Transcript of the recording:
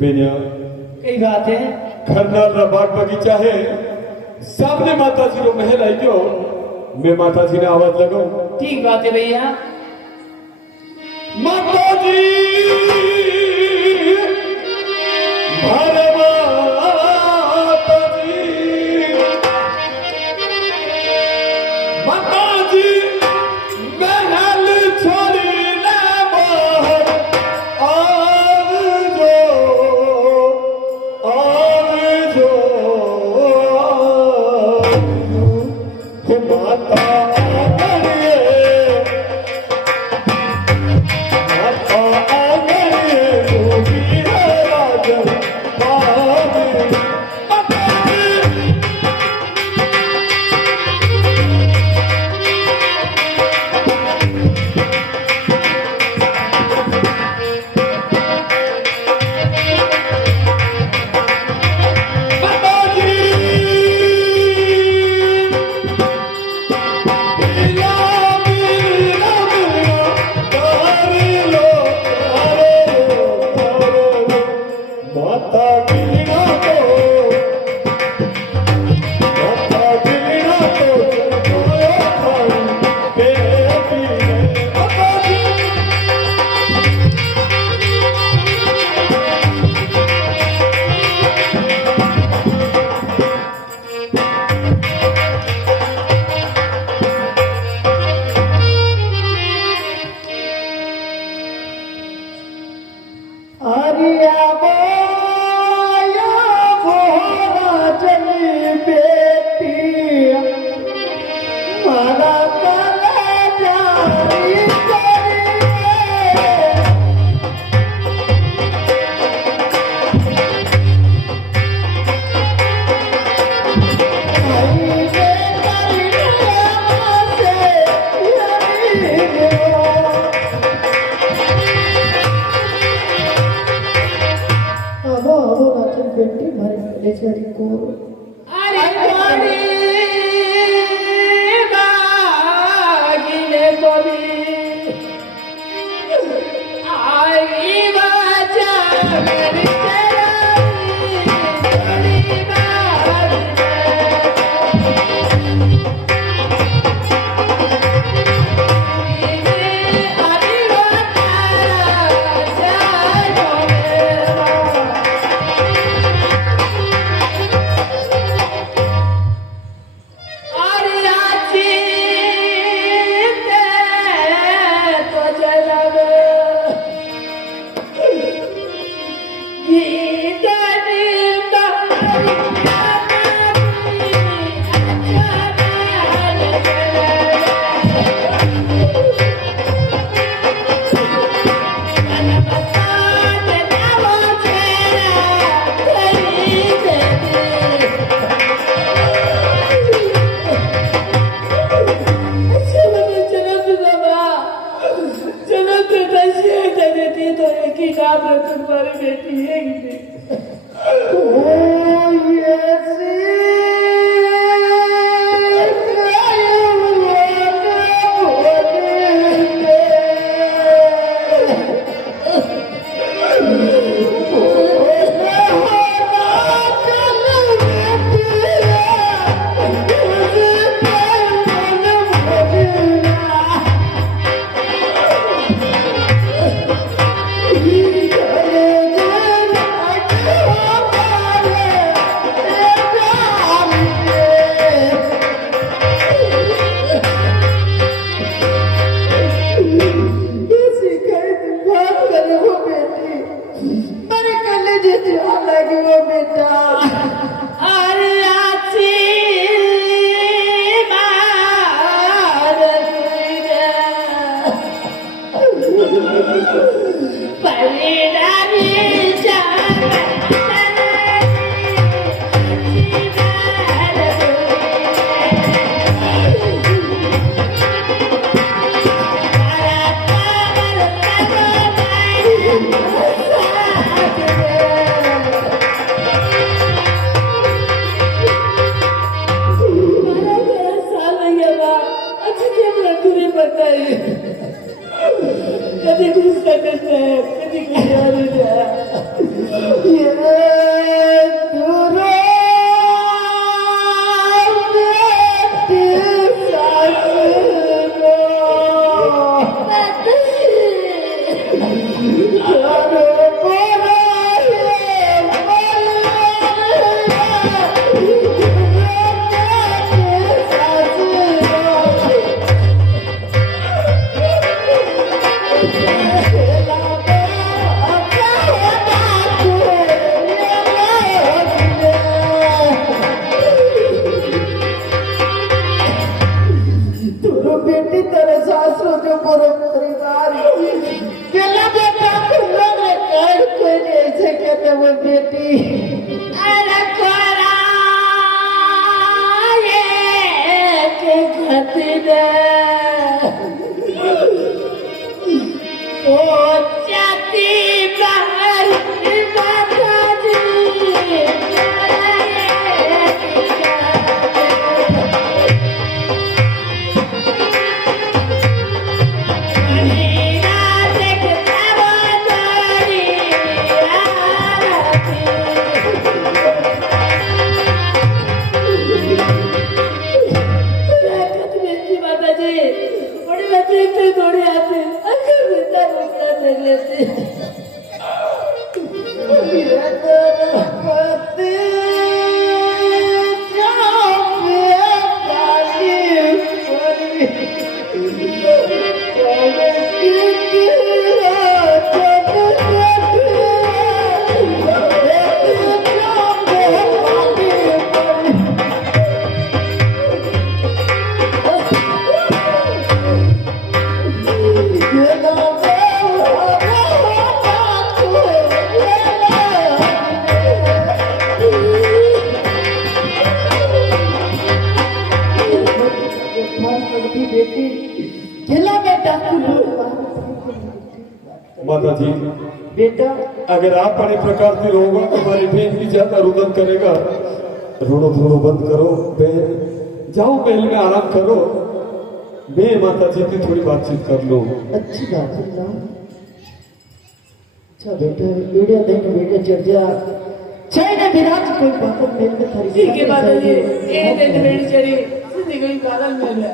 बेनिया कई बात है। खरना बाग बगीचा है, सामने माता जी रो महल आई गयो। मैं माता जी ने आवाज लगाऊं। ठीक बात है भैया। माता जी मारे माता जी, माता जी महल छोड़ी ना बाहर आवजो, आवजो, हे माता माता जी बेटा अगर आप बड़े प्रकार से रहोगे तो हमारी बहन भी ज्यादा रुदन करेगा। रोनो धोनो बंद करो बहन, जाओ महल में आराम करो। मैं माता जी से थोड़ी बातचीत कर लूं। अच्छी बात है ना। अच्छा बेटा वीडियो देख बेटा चढ़ जा चाहे विराज कोई बात मेरे में थारी ठीक है माता जी, ये दिन मेरी चढ़ी जिंदगी बादल में है।